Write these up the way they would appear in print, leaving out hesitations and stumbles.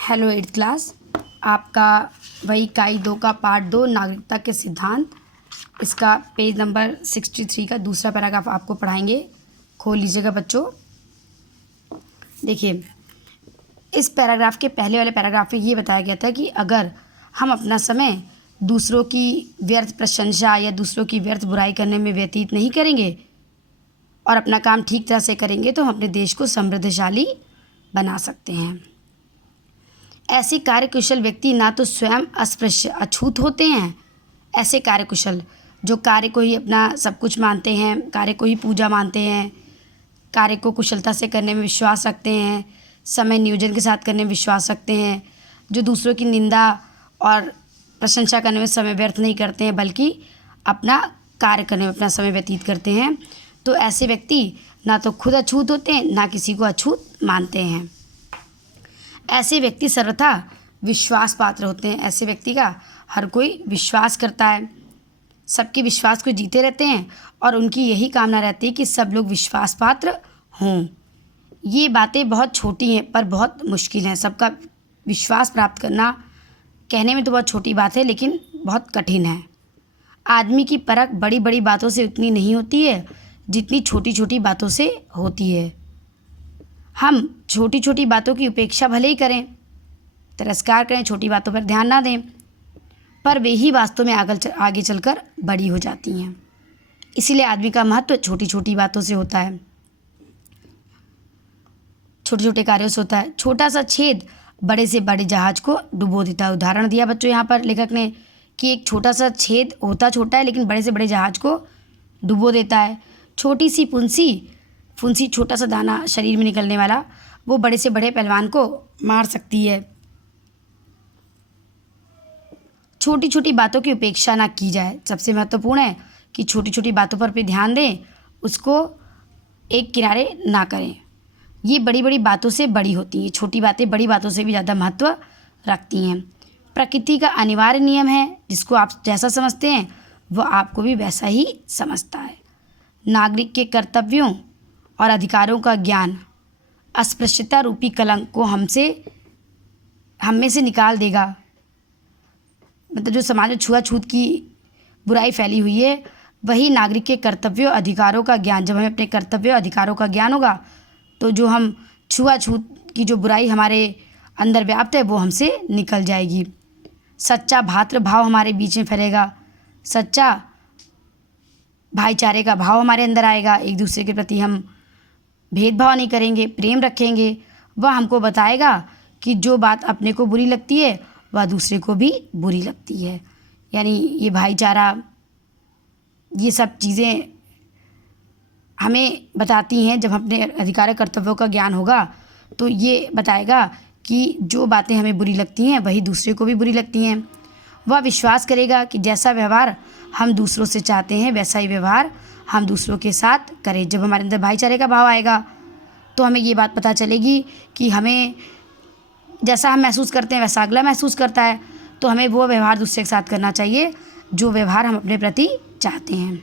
Hello eighth class. आपका वही इकाई 2 का पार्ट 2 नागरिकता के सिद्धांत, इसका पेज नंबर 63 का दूसरा पैराग्राफ आपको पढ़ाएंगे। खोल लीजिएगा बच्चों। देखिए, इस पैराग्राफ के पहले वाले पैराग्राफ में ये बताया गया था कि अगर हम अपना समय दूसरों की व्यर्थ प्रशंसा या दूसरों की व्यर्थ बुराई करने में व्यतीत नहीं करेंगे और अपना काम ठीक तरह से करेंगे तो हम अपने देश को समृद्धशाली बना सकते हैं। ऐसे कार्यकुशल व्यक्ति ना तो स्वयं अस्पृश्य अछूत होते हैं, ऐसे कार्यकुशल जो कार्य को ही अपना सब कुछ मानते हैं, कार्य को ही पूजा मानते हैं, कार्य को कुशलता से करने में विश्वास रखते हैं, समय नियोजन के साथ करने में विश्वास रखते हैं, जो दूसरों की निंदा और प्रशंसा करने में समय व्यर्थ नहीं करते हैं बल्कि अपना कार्य करने में अपना समय व्यतीत करते हैं, तो ऐसे व्यक्ति ना तो खुद अछूत होते हैं ना किसी को अछूत मानते हैं। ऐसे व्यक्ति सर्वथा विश्वास पात्र होते हैं। ऐसे व्यक्ति का हर कोई विश्वास करता है, सबके विश्वास को जीते रहते हैं और उनकी यही कामना रहती है कि सब लोग विश्वास पात्र हों। ये बातें बहुत छोटी हैं पर बहुत मुश्किल हैं। सबका विश्वास प्राप्त करना कहने में तो बहुत छोटी बात है लेकिन बहुत कठिन है। आदमी की परख बड़ी बड़ी बातों से उतनी नहीं होती है जितनी छोटी छोटी बातों से होती है। हम छोटी छोटी बातों की उपेक्षा भले ही करें, तिरस्कार करें, छोटी बातों पर ध्यान ना दें, पर वे ही वास्तव में आगे चलकर बड़ी हो जाती हैं। इसीलिए आदमी का महत्व छोटी छोटी बातों से होता है, छोटे छोटे कार्यों से होता है। छोटा सा छेद बड़े से बड़े जहाज को डुबो देता है। उदाहरण दिया बच्चों यहाँ पर लेखक ने कि एक छोटा सा छेद होता छोटा है लेकिन बड़े से बड़े जहाज को डुबो देता है। छोटी सी फुंसी छोटा सा दाना शरीर में निकलने वाला, वो बड़े से बड़े पहलवान को मार सकती है। छोटी छोटी बातों की उपेक्षा ना की जाए। सबसे महत्वपूर्ण है कि छोटी छोटी बातों पर भी ध्यान दें, उसको एक किनारे ना करें। ये बड़ी बड़ी बातों से बड़ी होती हैं। छोटी बातें बड़ी बातों से भी ज़्यादा महत्व रखती हैं। प्रकृति का अनिवार्य नियम है, जिसको आप जैसा समझते हैं वो आपको भी वैसा ही समझता है। नागरिक के कर्तव्यों और अधिकारों का ज्ञान अस्पृश्यता रूपी कलंक को हम में से निकाल देगा। मतलब जो समाज में छुआछूत की बुराई फैली हुई है, वही नागरिक के कर्तव्यों अधिकारों का ज्ञान, जब हमें अपने कर्तव्यों अधिकारों का ज्ञान होगा तो जो हम छुआछूत की जो बुराई हमारे अंदर व्याप्त है वो हमसे निकल जाएगी। सच्चा भातृभाव हमारे बीच में फैलेगा, सच्चा भाईचारे का भाव हमारे अंदर आएगा। एक दूसरे के प्रति हम भेदभाव नहीं करेंगे, प्रेम रखेंगे। वह हमको बताएगा कि जो बात अपने को बुरी लगती है वह दूसरे को भी बुरी लगती है। यानी ये भाईचारा, ये सब चीज़ें हमें बताती हैं। जब अपने अधिकार कर्तव्यों का ज्ञान होगा तो ये बताएगा कि जो बातें हमें बुरी लगती हैं वही दूसरे को भी बुरी लगती हैं। वह विश्वास करेगा कि जैसा व्यवहार हम दूसरों से चाहते हैं वैसा ही व्यवहार हम दूसरों के साथ करें। जब हमारे अंदर भाईचारे का भाव आएगा तो हमें ये बात पता चलेगी कि हमें जैसा हम महसूस करते हैं वैसा अगला महसूस करता है, तो हमें वो व्यवहार दूसरे के साथ करना चाहिए जो व्यवहार हम अपने प्रति चाहते हैं।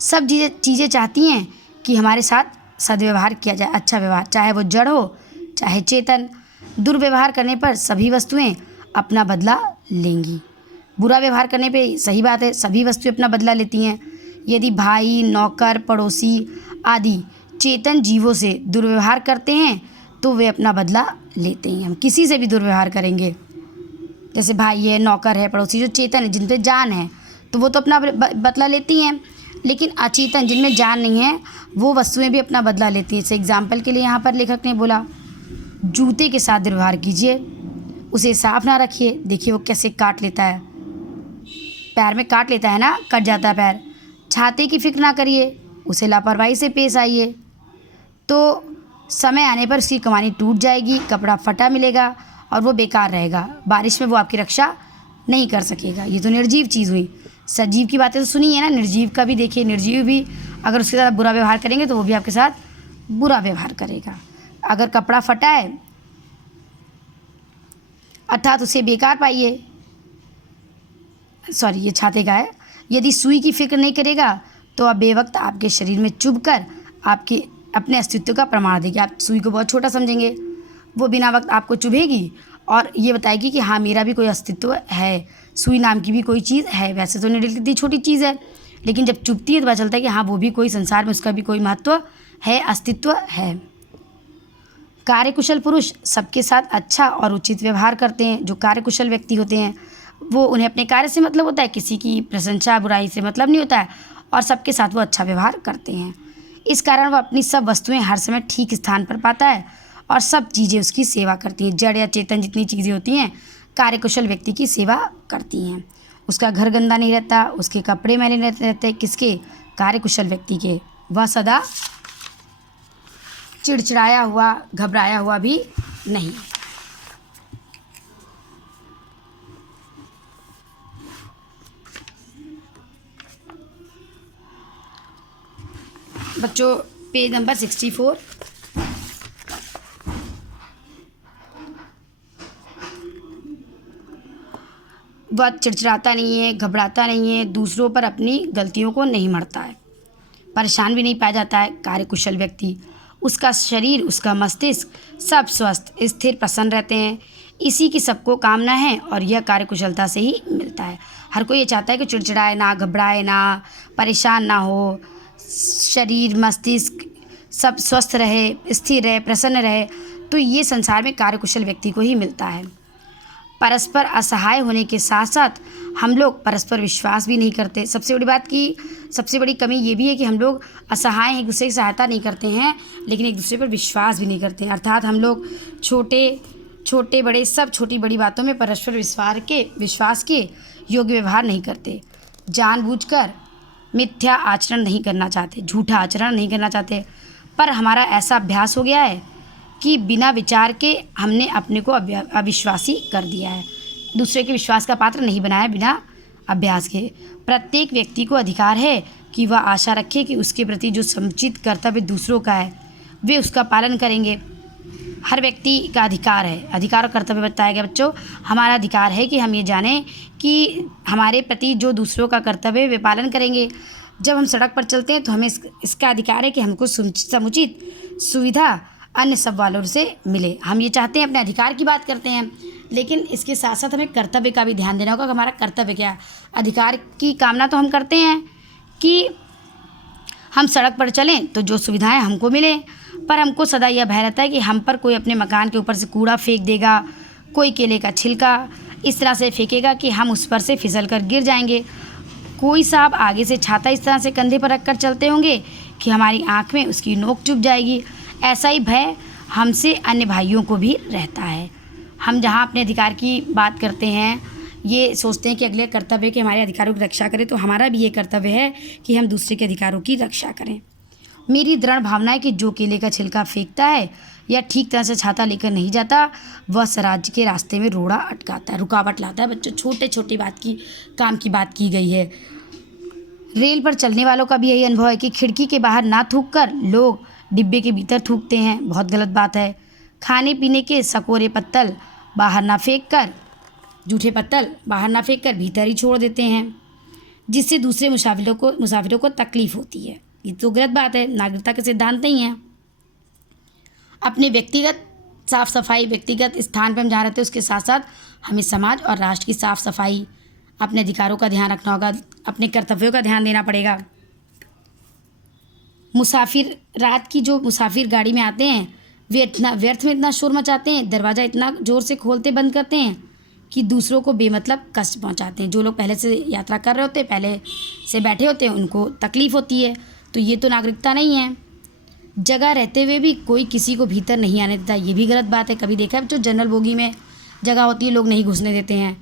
सब चीज़ें चाहती हैं कि हमारे साथ सद्व्यवहार किया जाए, अच्छा व्यवहार, चाहे वो जड़ हो चाहे चेतन। दुर्व्यवहार करने पर सभी वस्तुएं अपना बदला लेंगी। बुरा व्यवहार करने पे सही बात है, सभी वस्तुएं अपना बदला लेती हैं। यदि भाई, नौकर, पड़ोसी आदि चेतन जीवों से दुर्व्यवहार करते हैं तो वे अपना बदला लेते हैं। हम किसी से भी दुर्व्यवहार करेंगे, जैसे भाई है, नौकर है, पड़ोसी जो चेतन है, जिन पे जान है, तो वो तो अपना बदला लेती हैं। लेकिन अचेतन जिनमें जान नहीं है वो वस्तुएं भी अपना बदला लेती हैं। जैसे एग्जाम्पल के लिए यहाँ पर लेखक ने बोला, जूते के साथ दुर्व्यवहार कीजिए, उसे साफ ना रखिए। देखिए वो कैसे काट लेता है, पैर में काट लेता है ना, कट जाता है पैर। छाते की फिक्र ना करिए, उसे लापरवाही से पेश आइए तो समय आने पर उसकी कमानी टूट जाएगी, कपड़ा फटा मिलेगा और वो बेकार रहेगा। बारिश में वो आपकी रक्षा नहीं कर सकेगा। ये तो निर्जीव चीज़ हुई। सजीव की बातें तो सुनी है ना, निर्जीव का भी देखिए। निर्जीव भी अगर उसके साथ बुरा व्यवहार करेंगे तो वो भी आपके साथ बुरा व्यवहार करेगा। अगर कपड़ा फटा है अर्थात उसे बेकार पाइए। सॉरी, ये छाते का है। यदि सुई की फिक्र नहीं करेगा तो अब बेवक्त आपके शरीर में चुभकर आपके अपने अस्तित्व का प्रमाण देगी। आप सुई को बहुत छोटा समझेंगे वो बिना वक्त आपको चुभेगी और ये बताएगी कि हाँ मेरा भी कोई अस्तित्व है, सुई नाम की भी कोई चीज़ है। वैसे तो निडल कितनी छोटी चीज़ है, लेकिन जब चुभती है तो पता चलता है कि हाँ वो भी कोई संसार में उसका भी कोई महत्व है, अस्तित्व है। कार्यकुशल पुरुष सबके साथ अच्छा और उचित व्यवहार करते हैं। जो कार्यकुशल व्यक्ति होते हैं वो उन्हें अपने कार्य से मतलब होता है, किसी की प्रशंसा बुराई से मतलब नहीं होता है और सबके साथ वो अच्छा व्यवहार करते हैं। इस कारण वह अपनी सब वस्तुएं हर समय ठीक स्थान पर पाता है और सब चीज़ें उसकी सेवा करती हैं। जड़ या चेतन जितनी चीज़ें होती हैं कार्यकुशल व्यक्ति की सेवा करती हैं। उसका घर गंदा नहीं रहता, उसके कपड़े मैले नहीं रहते, किसके? कार्यकुशल व्यक्ति के। वह सदा चिड़चिड़ाया हुआ, घबराया हुआ भी नहीं। बच्चों पेज नंबर 64। वह चिड़चिड़ाता नहीं है, घबराता नहीं है, दूसरों पर अपनी गलतियों को नहीं मढ़ता है, परेशान भी नहीं पाया जाता है। कार्यकुशल व्यक्ति, उसका शरीर, उसका मस्तिष्क सब स्वस्थ, स्थिर, प्रसन्न रहते हैं। इसी की सबको कामना है और यह कार्यकुशलता से ही मिलता है। हर कोई ये चाहता है कि चिड़चिड़ाए ना, घबराए ना, परेशान ना हो, शरीर मस्तिष्क सब स्वस्थ रहे, स्थिर रहे, प्रसन्न रहे। तो ये संसार में कार्यकुशल व्यक्ति को ही मिलता है। परस्पर असहाय होने के साथ साथ हम लोग परस्पर विश्वास भी नहीं करते। सबसे बड़ी कमी ये भी है कि हम लोग असहाय हैं, एक दूसरे की सहायता नहीं करते हैं, लेकिन एक दूसरे पर विश्वास भी नहीं करते हैं। अर्थात हम लोग छोटे बड़े सब छोटी बड़ी बातों में परस्पर विश्वास के योग्य व्यवहार नहीं करते। जानबूझकर मिथ्या आचरण नहीं करना चाहते, झूठा आचरण नहीं करना चाहते, पर हमारा ऐसा अभ्यास हो गया है कि बिना विचार के हमने अपने को अविश्वासी कर दिया है, दूसरे के विश्वास का पात्र नहीं बनाया बिना अभ्यास के। प्रत्येक व्यक्ति को अधिकार है कि वह आशा रखे कि उसके प्रति जो समुचित कर्तव्य दूसरों का है वे उसका पालन करेंगे। हर व्यक्ति का अधिकार है, अधिकार और कर्तव्य बताया गया बच्चों। हमारा अधिकार है कि हम ये जानें कि हमारे प्रति जो दूसरों का कर्तव्य है वे पालन करेंगे। जब हम सड़क पर चलते हैं तो हमें इसका अधिकार है कि हमको समुचित सुविधा अन्य सब वालों से मिले। हम ये चाहते हैं, अपने अधिकार की बात करते हैं, लेकिन इसके साथ साथ हमें कर्तव्य का भी ध्यान देना होगा कि हमारा कर्तव्य क्या है। अधिकार की कामना तो हम करते हैं कि हम सड़क पर चलें तो जो सुविधाएं हमको मिलें, पर हमको सदा यह भय रहता है कि हम पर कोई अपने मकान के ऊपर से कूड़ा फेंक देगा, कोई केले का छिलका इस तरह से फेंकेगा कि हम उस पर से फिसल कर गिर जाएंगे। कोई साहब आगे से छाता इस तरह से कंधे पर रख कर चलते होंगे कि हमारी आँख में उसकी नोक चुभ जाएगी। ऐसा ही भय हमसे अन्य भाइयों को भी रहता है। हम जहाँ अपने अधिकार की बात करते हैं ये सोचते हैं कि अगले कर्तव्य के हमारे अधिकारों की रक्षा करें, तो हमारा भी ये कर्तव्य है कि हम दूसरे के अधिकारों की रक्षा करें। मेरी दृढ़ भावना है कि जो केले का छिलका फेंकता है या ठीक तरह से छाता लेकर नहीं जाता, वह स्वराज्य के रास्ते में रोड़ा अटकाता है, रुकावट लाता है। बच्चों छोटे काम की बात की गई है। रेल पर चलने वालों का भी यही अनुभव है कि खिड़की के बाहर ना थूक कर लोग डिब्बे के भीतर थूकते हैं, बहुत गलत बात है। खाने पीने के सकोरे पत्तल बाहर ना फेंक कर, जूठे पत्तल बाहर ना फेंक कर भीतर ही छोड़ देते हैं, जिससे दूसरे मुसाफिरों को तकलीफ़ होती है। ये तो गलत बात है, नागरिकता के सिद्धांत नहीं है। अपने व्यक्तिगत साफ़ सफाई, व्यक्तिगत स्थान पर हम जहाँ रहते हैं उसके साथ साथ हमें समाज और राष्ट्र की साफ़ सफाई, अपने अधिकारों का ध्यान रखना होगा, अपने कर्तव्यों का ध्यान देना पड़ेगा। रात की जो मुसाफिर गाड़ी में आते हैं वे व्यर्थ में इतना शोर मचाते हैं, दरवाज़ा इतना ज़ोर से खोलते बंद करते हैं कि दूसरों को बेमतलब कष्ट पहुंचाते हैं। जो लोग पहले से यात्रा कर रहे होते हैं, पहले से बैठे होते हैं, उनको तकलीफ़ होती है। तो ये तो नागरिकता नहीं है। जगह रहते हुए भी कोई किसी को भीतर नहीं आने देता, ये भी गलत बात है। कभी देखा है जो जनरल बोगी में जगह होती है लोग नहीं घुसने देते हैं,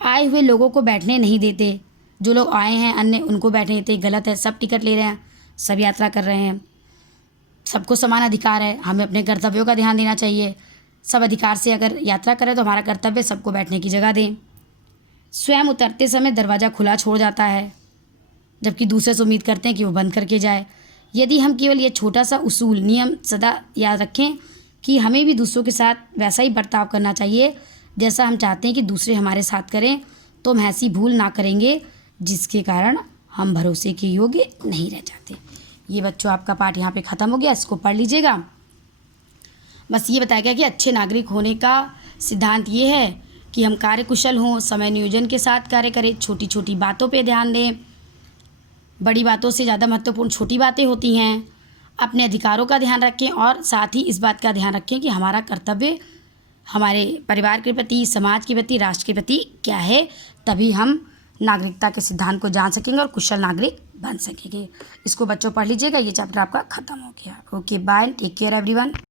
आए हुए लोगों को बैठने नहीं देते, जो लोग आए हैं अन्य उनको बैठने देते, गलत है। सब टिकट ले रहे हैं, सब यात्रा कर रहे हैं, सबको समान अधिकार है, हमें अपने कर्तव्यों का ध्यान देना चाहिए। सब अधिकार से अगर यात्रा करें तो हमारा कर्तव्य सबको बैठने की जगह दें। स्वयं उतरते समय दरवाज़ा खुला छोड़ जाता है, जबकि दूसरे से उम्मीद करते हैं कि वो बंद करके जाए। यदि हम केवल ये छोटा सा उसूल नियम सदा याद रखें कि हमें भी दूसरों के साथ वैसा ही बर्ताव करना चाहिए जैसा हम चाहते हैं कि दूसरे हमारे साथ करें, तो हम ऐसी भूल ना करेंगे जिसके कारण हम भरोसे के योग्य नहीं रह जाते। ये बच्चों आपका पाठ यहाँ पे ख़त्म हो गया, इसको पढ़ लीजिएगा। बस ये बताया गया कि अच्छे नागरिक होने का सिद्धांत ये है कि हम कार्यकुशल हों, समय नियोजन के साथ कार्य करें, छोटी छोटी बातों पे ध्यान दें, बड़ी बातों से ज़्यादा महत्वपूर्ण छोटी बातें होती हैं, अपने अधिकारों का ध्यान रखें और साथ ही इस बात का ध्यान रखें कि हमारा कर्तव्य हमारे परिवार के प्रति, समाज के प्रति, राष्ट्र के प्रति क्या है। तभी हम नागरिकता के सिद्धांत को जान सकेंगे और कुशल नागरिक बन सकेंगे। इसको बच्चों पढ़ लीजिएगा। ये चैप्टर आपका ख़त्म हो गया। Okay bye, take care everyone.